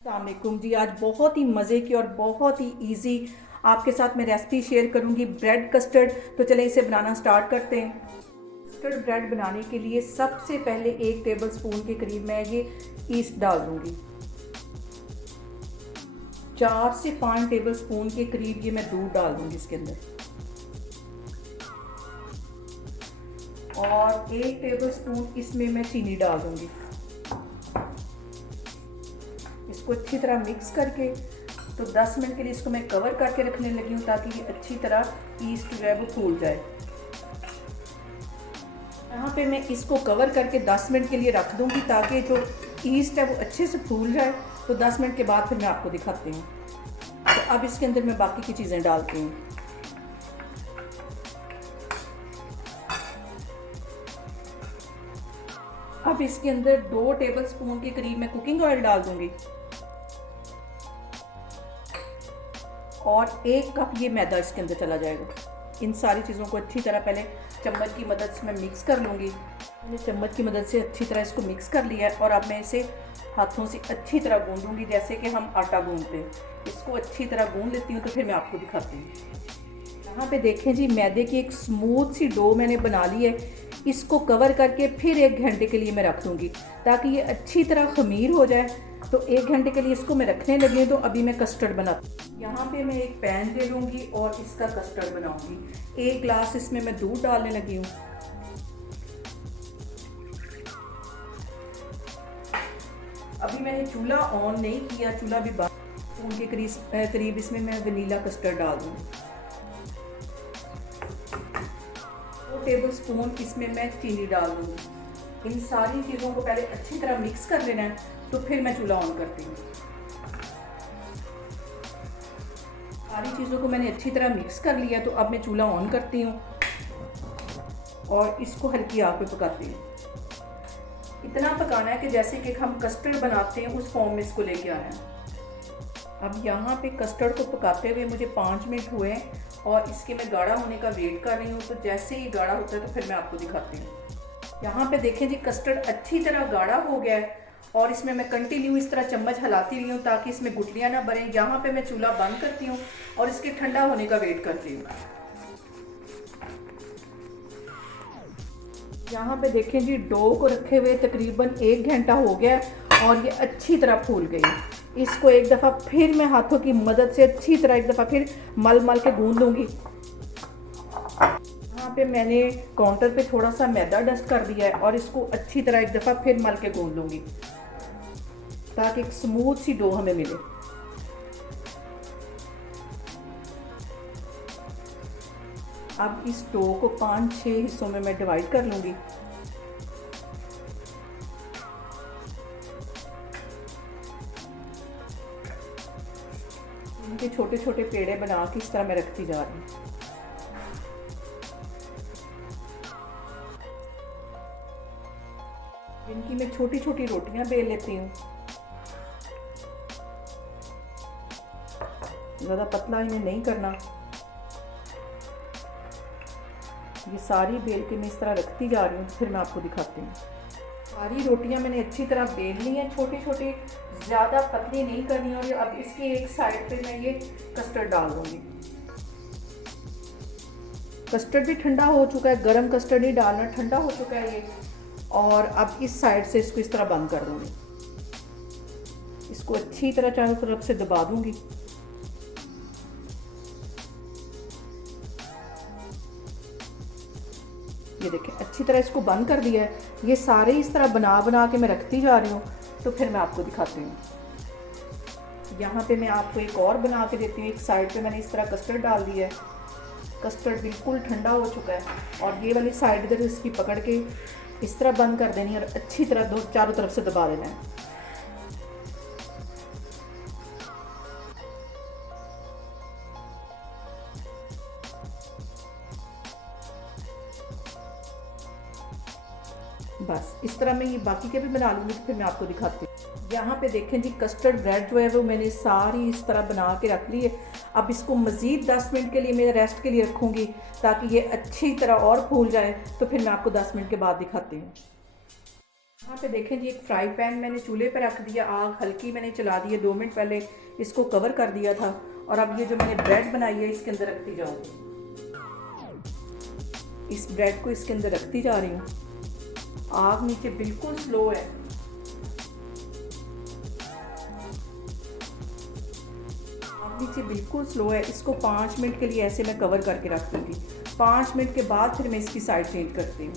अस्सलामुअलैकुम जी। आज बहुत ही मज़े की और बहुत ही इजी आपके साथ मैं रेसिपी शेयर करूंगी ब्रेड कस्टर्ड। तो चलें इसे बनाना स्टार्ट करते हैं। कस्टर्ड ब्रेड बनाने के लिए सबसे पहले 1 टेबल स्पून के करीब मैं ये ईस्ट डाल दूंगी। 4 से 5 टेबल स्पून के करीब ये मैं दूध डाल दूंगी इसके अंदर, और 1 टेबल स्पून इसमें मैं चीनी डाल दूंगी। इसको अच्छी तरह मिक्स करके तो 10 मिनट के लिए इसको मैं कवर करके रखने लगी हूँ ताकि ये अच्छी तरह ईस्ट जो है वो फूल जाए। यहाँ पे मैं इसको कवर करके 10 मिनट के लिए रख दूँगी ताकि जो ईस्ट है वो अच्छे से फूल जाए। तो 10 मिनट के बाद फिर मैं आपको दिखाती हूँ। तो अब इसके अंदर मैं बाकी की चीज़ें डालती हूँ। अब इसके अंदर 2 टेबल स्पून के करीब मैं कुकिंग ऑयल डाल दूँगी, और 1 कप ये मैदा इसके अंदर चला जाएगा। इन सारी चीज़ों को अच्छी तरह पहले चम्मच की मदद से मैं मिक्स कर लूँगी। मैंने चम्मच की मदद से अच्छी तरह इसको मिक्स कर लिया है, और अब मैं इसे हाथों से अच्छी तरह गूंदूंगी जैसे कि हम आटा गूंदते हैं। इसको अच्छी तरह गूंद लेती हूँ तो फिर मैं आपको दिखाती हूँ। यहाँ पे देखें जी, मैदे की एक स्मूथ सी डो मैंने बना ली है। इसको कवर करके फिर 1 घंटे के लिए मैं रख दूँगी ताकि ये अच्छी तरह खमीर हो जाए। तो 1 घंटे के लिए इसको मैं रखने लगी हूँ। तो अभी मैं कस्टर्ड बनाती हूँ। यहाँ पे मैं एक पैन ले लूँगी और इसका कस्टर्ड बनाऊँगी। 1 ग्लास इसमें मैं दूध डालने लगी हूँ। अभी मैंने चूल्हा ऑन नहीं किया, चूल्हा भी बंद। स्पून के करीब इसमें मैं वनीला कस्टर्ड डाल दूँगी। 2 टेबल स्पून इसमें मैं चीनी डाल दूँगी। इन सारी चीज़ों को पहले अच्छी तरह मिक्स कर लेना है, तो फिर मैं चूल्हा ऑन करती हूँ। सारी चीज़ों को मैंने अच्छी तरह मिक्स कर लिया, तो अब मैं चूल्हा ऑन करती हूँ और इसको हल्की आंच पे पकाती हूँ। इतना पकाना है कि जैसे कि हम कस्टर्ड बनाते हैं उस फॉर्म में इसको लेके आना है। अब यहाँ पे कस्टर्ड को पकाते हुए मुझे 5 मिनट हुए हैं, और इसके मैं गाढ़ा होने का वेट कर रही हूँ। तो जैसे ही गाढ़ा होता है तो फिर मैं आपको दिखाती हूँ। यहाँ पे देखें जी, कस्टर्ड अच्छी तरह गाढ़ा हो गया है, और इसमें मैं कंटिन्यू इस तरह चम्मच हिलाती रही हूँ ताकि इसमें गुठलियाँ ना बने। यहाँ पे मैं चूल्हा बंद करती हूँ और इसके ठंडा होने का वेट करती हूँ। यहाँ पे देखें जी, डो को रखे हुए तकरीबन 1 घंटा हो गया और ये अच्छी तरह फूल गई। इसको एक दफ़ा फिर मैं हाथों की मदद से अच्छी तरह एक दफ़ा फिर मल मल के गूंद लूँगी। यहाँ पे मैंने काउंटर पे थोड़ा सा मैदा डस्ट कर दिया है, और इसको अच्छी तरह एक दफ़ा फिर मल के गूंद लूँगी ताकि एक स्मूथ सी डो हमें मिले। अब इस डो को 5-6 हिस्सों में मैं डिवाइड कर लूँगी। इनके छोटे छोटे पेड़े बना के इस तरह मैं रखती जा रही हूँ। इनकी मैं छोटी छोटी रोटियां बेल लेती हूँ। ज़्यादा पतला इन्हें नहीं करना। ये सारी बेल के मैं इस तरह रखती जा रही हूँ, फिर मैं आपको दिखाती हूँ। सारी रोटियां मैंने अच्छी तरह बेल ली हैं, छोटी छोटी, ज़्यादा पतली नहीं करनी। और अब इसकी एक साइड पे मैं ये कस्टर्ड डाल दूँगी। कस्टर्ड भी ठंडा हो चुका है, गरम कस्टर्ड नहीं डालना, ठंडा हो चुका है ये। और अब इस साइड से इसको इस तरह बंद कर दूँगी। इसको अच्छी तरह चारों तरफ से दबा दूँगी। ये देखें, अच्छी तरह इसको बंद कर दिया है। ये सारे इस तरह बना बना के मैं रखती जा रही हूँ, तो फिर मैं आपको दिखाती हूँ। यहाँ पे मैं आपको एक और बना के देती हूँ। एक साइड पे मैंने इस तरह कस्टर्ड डाल दिया है। कस्टर्ड बिल्कुल ठंडा हो चुका है, और ये वाली साइड इधर इसकी पकड़ के इस तरह बंद कर देनी है और अच्छी तरह चारों तरफ से दबा देना है। बस इस तरह मैं ये बाकी के भी बना लूँगी, तो फिर मैं आपको दिखाती हूँ। यहाँ पे देखें जी, कस्टर्ड ब्रेड जो है वो मैंने सारी इस तरह बना के रख ली है। अब इसको मज़ीद 10 मिनट के लिए मैं रेस्ट के लिए रखूँगी ताकि ये अच्छी तरह और फूल जाए। तो फिर मैं आपको 10 मिनट के बाद दिखाती हूँ। यहाँ पे देखें जी, एक फ्राई पैन मैंने चूल्हे पे रख दिया, आग हल्की मैंने चला दी है, 2 मिनट पहले इसको कवर कर दिया था। और अब ये जो मैंने ब्रेड बनाई है इसके अंदर रखती जाऊँगी। इस ब्रेड को इसके अंदर रखती जा रही हूँ। आग नीचे बिल्कुल स्लो है। आग नीचे बिल्कुल स्लो है। इसको 5 मिनट के लिए ऐसे मैं कवर करके रख दूँगी। 5 मिनट के बाद फिर मैं इसकी साइड चेंज करती हूँ।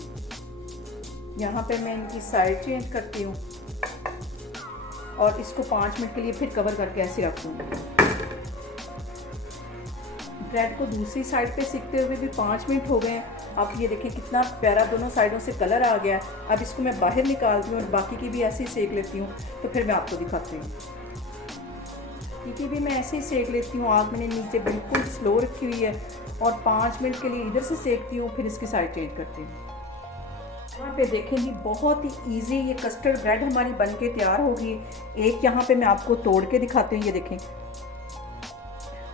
यहाँ पे मैं इनकी साइड चेंज करती हूँ और इसको 5 मिनट के लिए फिर कवर करके ऐसे रख दूँगी। ब्रेड को दूसरी साइड पे सेकते हुए भी 5 मिनट हो गए हैं। आप ये देखें कितना प्यारा दोनों साइडों से कलर आ गया है। अब इसको मैं बाहर निकालती हूँ और बाकी की भी ऐसे ही सेक लेती हूँ, तो फिर मैं आपको दिखाती हूँ। की भी मैं ऐसे ही सेक लेती हूँ। आग मैंने नीचे बिल्कुल स्लो रखी हुई है और 5 मिनट के लिए इधर से सेकती हूँ, फिर इसकी साइड चेंज करती हूँ। यहाँ पे देखें जी, बहुत ही इजी ये कस्टर्ड ब्रेड हमारी बनके तैयार होगी। एक यहाँ पे मैं आपको तोड़ के दिखाती हूँ, ये देखें,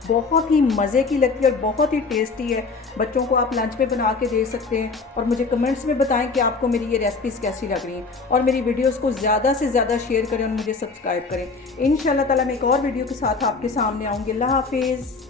बहुत ही मज़े की लगती है और बहुत ही टेस्टी है। बच्चों को आप लंच में बना के दे सकते हैं और मुझे कमेंट्स में बताएं कि आपको मेरी ये रेसिपीज़ कैसी लग रही हैं। और मेरी वीडियोस को ज़्यादा से ज़्यादा शेयर करें और मुझे सब्सक्राइब करें। इंशाल्लाह ताला मैं एक और वीडियो के साथ आपके सामने आऊँगी। अल्लाह हाफिज़।